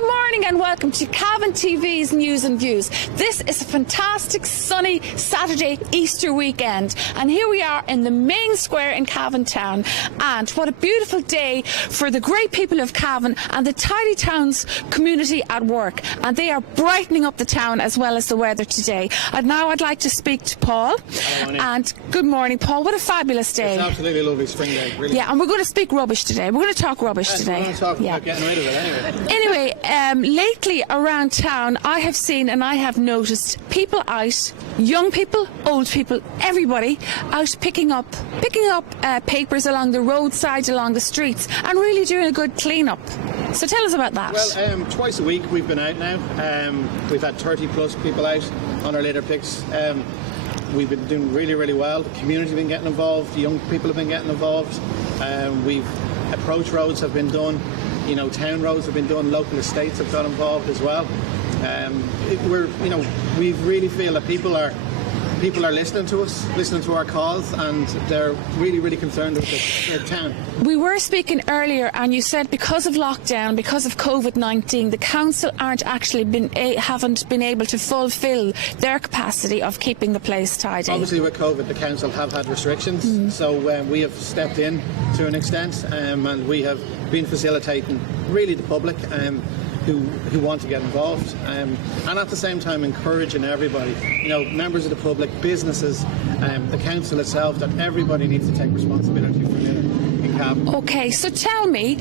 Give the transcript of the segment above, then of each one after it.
Good morning and welcome to Cavan TV's News and Views. This is a fantastic sunny Saturday Easter weekend, and here we are in the main square in Cavan Town, and what a beautiful day for the great people of Cavan and the Tidy Towns community at work, and they are brightening up the town as well as the weather today. And now I'd like to speak to Paul. And good morning, Paul. What a fabulous day. It's absolutely lovely spring day, really. Yeah, and we're going to speak rubbish today. We're going to talk rubbish today. We're going to talk about getting rid of it Anyway, lately around town I have seen and I have noticed people out, young people, old people, everybody out picking up papers along the roadside, along the streets, and really doing a good clean-up. So tell us about that. Well, twice a week we've been out now. We've had 30 plus people out on our litter picks. We've been doing really, really well. The community have been getting involved, the young people have been getting involved. Approach roads have been done, town roads have been done, local estates have got involved as well. We really feel that people are listening to us, listening to our calls, and they're really, really concerned with their town. We were speaking earlier, and you said because of lockdown, because of COVID-19, the council haven't been able to fulfil their capacity of keeping the place tidy. Obviously, with COVID, the council have had restrictions, so we have stepped in to an extent, and we have been facilitating really the public who want to get involved, and at the same time encouraging everybody, members of the public, businesses, the council itself, that everybody needs to take responsibility for litter in Cavan. Okay, so tell me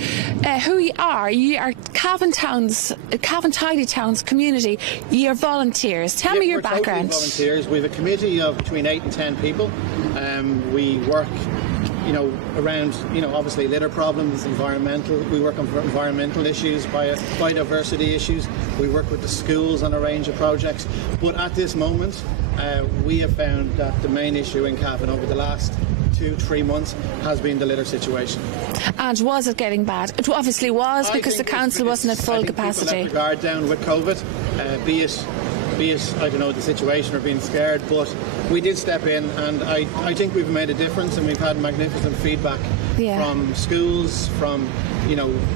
who you are. You are Cavan Tidy Towns community. You're volunteers. Tell me your background. Totally volunteers. We have a committee of between 8 and 10 people. We work around, obviously litter problems, we work on environmental issues, biodiversity issues. We work with the schools on a range of projects. But at this moment, we have found that the main issue in Cavan over the last 2-3 months has been the litter situation. And was it getting bad? It obviously was, because the council wasn't at full capacity. People let their guard down with COVID, be it I don't know, the situation or being scared, but we did step in, and I think we've made a difference, and we've had magnificent feedback from schools, from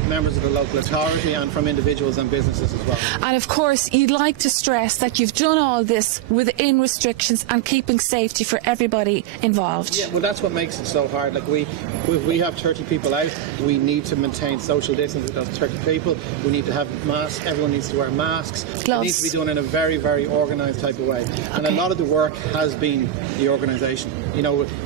members of the local authority, and from individuals and businesses as well. And of course, you'd like to stress that you've done all this within restrictions and keeping safety for everybody involved. Yeah, well, that's what makes it so hard. Like we have 30 people out, we need to maintain social distance with those 30 people. We need to have masks. Everyone needs to wear masks. Gloves. It needs to be done in a very, very organised type of way. And a lot of the work has been the organisation.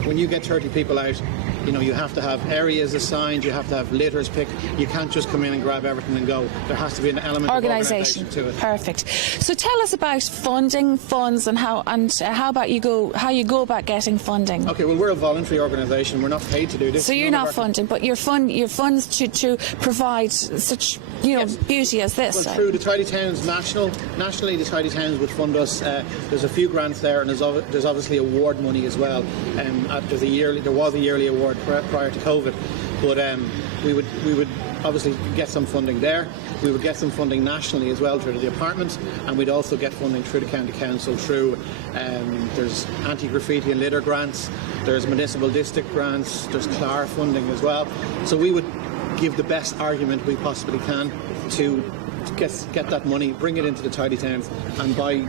When you get 30 people out, you have to have areas assigned, you have to have litters picked. You can't just come in and grab everything and go. There has to be an element of organisation to it. Perfect. So tell us about funding, funds, and how about you go about getting funding. Okay, well, we're a voluntary organisation. We're not paid to do this. So you're not funding, but your funds to provide such beauty as this. Well, through the Tidy Towns nationally, the Tidy Towns would fund us. There's a few grants there, and there's obviously award money as well. There was a yearly award prior to COVID, but we would obviously get some funding there. We would get some funding nationally as well through the department, and we'd also get funding through the county council through there's anti-graffiti and litter grants, there's municipal district grants, there's CLAR funding as well. So we would give the best argument we possibly can to get that money, bring it into the Tidy Towns, and buy,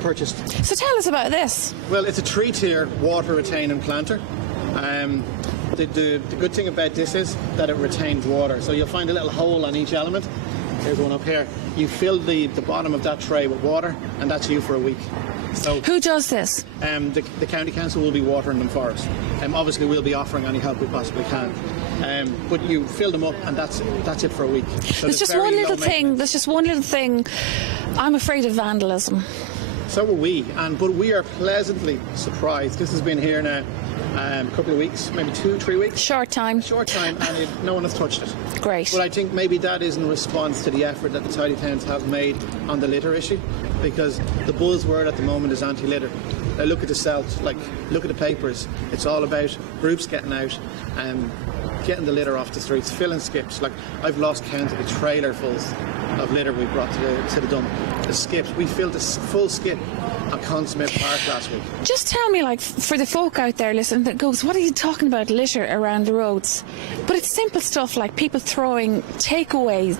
purchase. So tell us about this. Well, it's a 3-tier water retaining planter. The good thing about this is that it retains water. So you'll find a little hole on each element. Here's one up here. You fill the bottom of that tray with water, and that's you for a week. So who does this? The county council will be watering them for us. Obviously, we'll be offering any help we possibly can. But you fill them up, and that's it for a week. So there's just one little thing. There's just one little thing. I'm afraid of vandalism. So are we, but we are pleasantly surprised. This has been here now a couple of weeks, maybe 2-3 weeks. Short time, and no one has touched it. Great. But I think maybe that is in response to the effort that the Tidy Towns have made on the litter issue, because the buzzword at the moment is anti-litter. Look at the South, look at the papers. It's all about groups getting out and getting the litter off the streets, filling skips. I've lost count of the trailerfuls of litter we brought to the dump. The skips, we filled a full skip at Consmith Park last week. Just tell me, for the folk out there listening that goes, what are you talking about litter around the roads? But it's simple stuff like people throwing takeaways,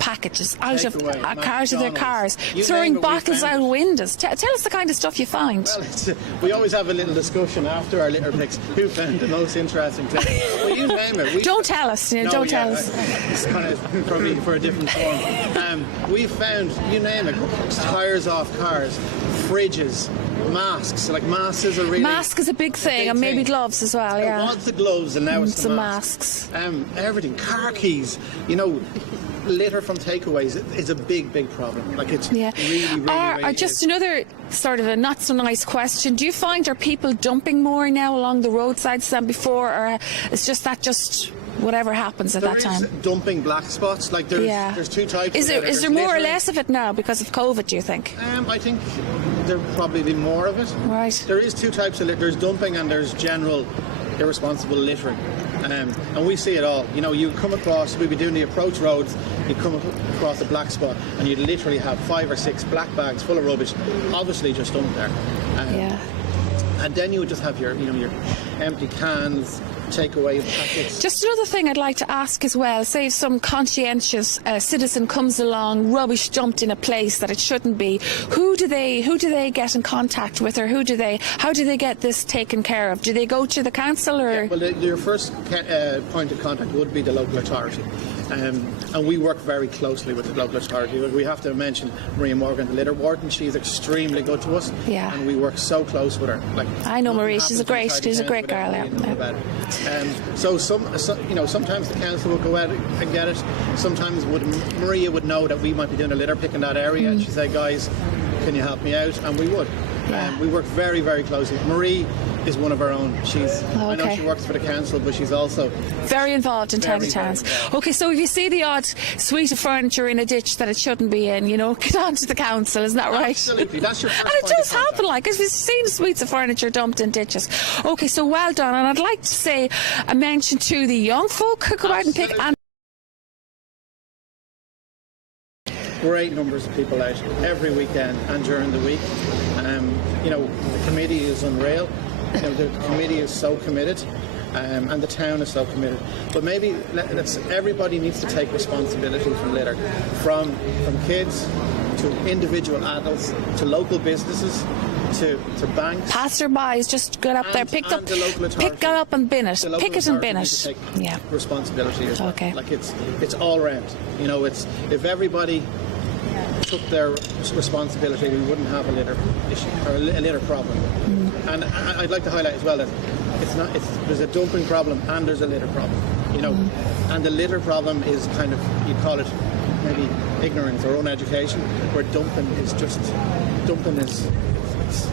packages out of Takeaway, cars of their McDonald's. cars, You throwing name it, we bottles found out it. windows. Tell us the kind of stuff you find. Well, we always have a little discussion after our litter picks. Who found the most interesting thing? Well, you name it. Don't tell us. No, Don't tell yeah, us. It's kind of probably for a different form. We found, you name it, tires off cars, fridges, masks. Like masks is a really Mask is a big thing, and maybe gloves as well. It Yeah. was the gloves, and now it's the the masks. Everything, car keys. Litter from takeaways is a big problem. Like it's really Just another sort of a not so nice question. Do you find are people dumping more now along the roadsides than before, or it's just whatever happens at that time? There is dumping black spots. Like there's two types. Is of there more or less of it now because of COVID, do you think? I think there'll probably be more of it. Right. There is two types of litter. There's dumping and there's general irresponsible littering. And we see it all. You come across, we'd be doing the approach roads, you come across a black spot and you'd literally have 5 or 6 black bags full of rubbish, obviously just dumped there. And then you would just have your empty cans, takeaway packets. Just another thing I'd like to ask as well, say if some conscientious citizen comes along, rubbish dumped in a place that it shouldn't be, who do they get in contact with, or how do they get this taken care of? Do they go to the council, or? Yeah, well, your first point of contact would be the local authority. And we work very closely with the local authority. We have to mention Maria Morgan, the litter warden. She's extremely good to us, and we work so close with her. Like, I know Marie; she's a great girl. So sometimes the council will go out and get it. Sometimes Maria would know that we might be doing a litter pick in that area, and she'd say, "Guys, can you help me out?" And we would. We work very, very closely. Marie is one of our own. I know she works for the council, but she's also very involved in tiny towns. Okay, so if you see the odd suite of furniture in a ditch that it shouldn't be in, get on to the council, isn't that right? Absolutely, that's your first And it does happen, because we've seen suites of furniture dumped in ditches. Okay, so well done, and I'd like to say a mention to the young folk who go out and pick. And great numbers of people out every weekend and during the week. The committee is unreal. The committee is so committed, and the town is so committed. But maybe everybody needs to take responsibility from litter, from kids to individual adults to local businesses to banks. Passerbys, just get up there, pick it up and bin it. Pick it and bin it. Yeah. Responsibility as well. Okay. Like it's all round. It's if everybody took their responsibility, we wouldn't have a litter issue or a litter problem. And I'd like to highlight as well that there's a dumping problem and there's a litter problem. And the litter problem is kind of, you call it maybe ignorance or uneducation, where dumping is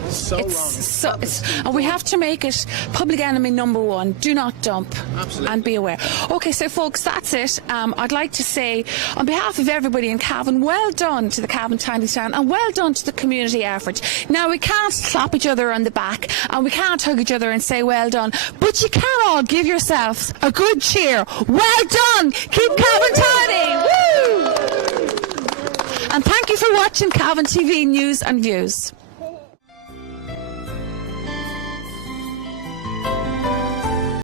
so wrong. And we have to make it public enemy number 1. Do not dump. Absolutely. And be aware. Okay, so folks, that's it. I'd like to say, on behalf of everybody in Cavan, well done to the Cavan Tiny Town, and well done to the community effort. Now, we can't slap each other on the back, and we can't hug each other and say well done, but you can all give yourselves a good cheer. Well done! Keep Cavan Tiny! Woo! And thank you for watching Cavan TV News and Views.